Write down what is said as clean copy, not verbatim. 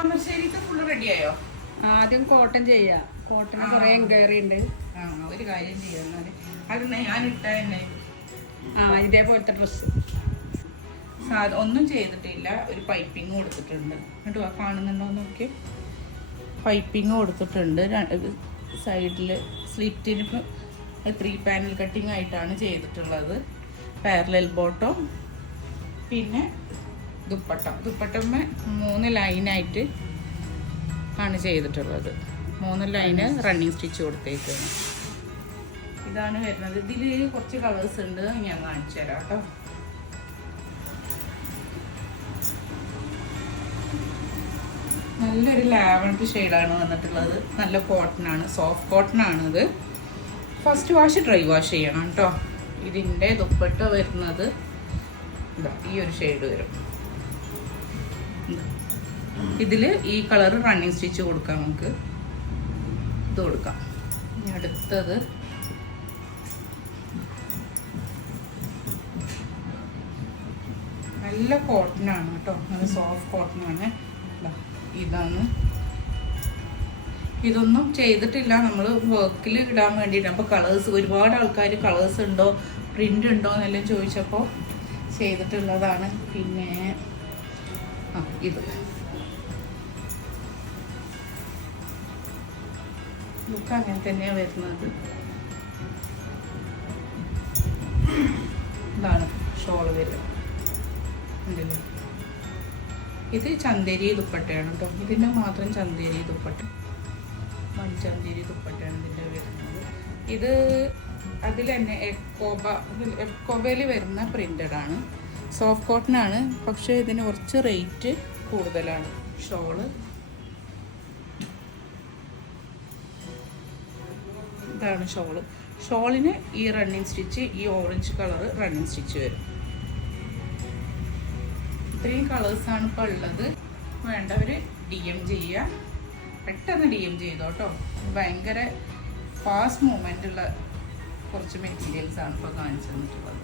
താമരശ്ശേരിക്ക് full റെഡിയായോ? ആദ്യം cotton ചെയ്യാം. കോട്ടന് കുറെ എൻക്വയറി ഉണ്ട്. ഒരു കാര്യം ചെയ്യാന്നാല് അത് ഞാൻ ഇട്ട തന്നെ ഇതേപോലത്തെ ഡ്രസ്സ് ഒന്നും ചെയ്തിട്ടില്ല. ഒരു പൈപ്പിങ് കൊടുത്തിട്ടുണ്ട്. എന്നിട്ട് കാണുന്നുണ്ടോ നോക്കി, പൈപ്പിങ് കൊടുത്തിട്ടുണ്ട്. സൈഡിൽ സ്ലിറ്റിന് 3 പാനൽ കട്ടിങ് ആയിട്ടാണ് ചെയ്തിട്ടുള്ളത്. പാരലൽ ബോട്ടം, പിന്നെ ദുപ്പട്ടമ്മ 3 ലൈനായിട്ട് ആണ് ചെയ്തിട്ടുള്ളത്. 3 ലൈന് റണ്ണിങ് സ്റ്റിച്ച് കൊടുത്തേക്കാണ്. ഇതാണ് വരുന്നത്. ഇതിൽ കുറച്ച് കളേഴ്സ് ഉണ്ട്, ഞാൻ കാണിച്ചു തരാം കേട്ടോ. നല്ലൊരു ലാവൻഡർ ഷെയ്ഡാണ് വന്നിട്ടുള്ളത്. നല്ല കോട്ടൺ ആണ്, സോഫ്റ്റ് കോട്ടൺ ആണിത്. ഫസ്റ്റ് വാഷ് ഡ്രൈ വാഷ് ചെയ്യണം കേട്ടോ. ഇതിൻ്റെ ദുപ്പട്ട വരുന്നത് ഈ ഒരു ഷെയ്ഡ് വരും. ഇതിൽ ഈ കളർ റണ്ണിങ് സ്റ്റിച്ച് കൊടുക്കാം. നമുക്ക് ഇത് കൊടുക്കാം. ഇനി അടുത്തത് നല്ല കോട്ടൺ ആണ് കേട്ടോ, നല്ല സോഫ്റ്റ് കോട്ടൺ ആണ്. ഇതാണ്. ഇതൊന്നും ചെയ്തിട്ടില്ല, നമ്മൾ വർക്കിൽ ഇടാൻ വേണ്ടിയിട്ട്. അപ്പോൾ കളേഴ്സ് ഒരുപാട് ആൾക്കാർ കളേഴ്സ് ഉണ്ടോ പ്രിന്റ് ഉണ്ടോ എന്നെല്ലാം ചോദിച്ചപ്പോൾ ചെയ്തിട്ടുള്ളതാണ്. പിന്നെ ഇത് ലുക്ക് അങ്ങനെ തന്നെയാണ് വരുന്നത്. ഇതാണ് ഷോള് വരിക. ഉണ്ടല്ലേ, ഇത് ചന്തേരി ദുപ്പട്ടയാണ് കേട്ടോ. ഇതിൻ്റെ മാത്രം ചന്തേരി ദുപ്പട്ട, മൺചന്തേരി ദുപ്പട്ടയാണ് ഇതിൻ്റെ വരുന്നത്. ഇത് അതിൽ തന്നെ എക്കോബയിൽ വരുന്ന പ്രിന്റഡ് ആണ്, സോഫ്റ്റ് കോട്ടൺ ആണ്. പക്ഷേ ഇതിന് കുറച്ച് റേറ്റ് കൂടുതലാണ്. ഷോള് ഇതാണ് ഷോള്. ഷോളിന് ഈ റണ്ണിങ് സ്റ്റിച്ച്, ഈ ഓറഞ്ച് കളർ റണ്ണിങ് സ്റ്റിച്ച് വരും. ഇത്രയും കളേഴ്സാണ് ഇപ്പോൾ ഉള്ളത്. വേണ്ടവർ DM ചെയ്യുക. പെട്ടെന്ന് DM ചെയ്തോ കേട്ടോ. ഭയങ്കര ഫാസ്റ്റ് മൂവ്മെൻ്റ് ഉള്ള കുറച്ച് മെറ്റീരിയൽസാണ് ഇപ്പോൾ കാണിച്ചു തന്നിട്ടുള്ളത്.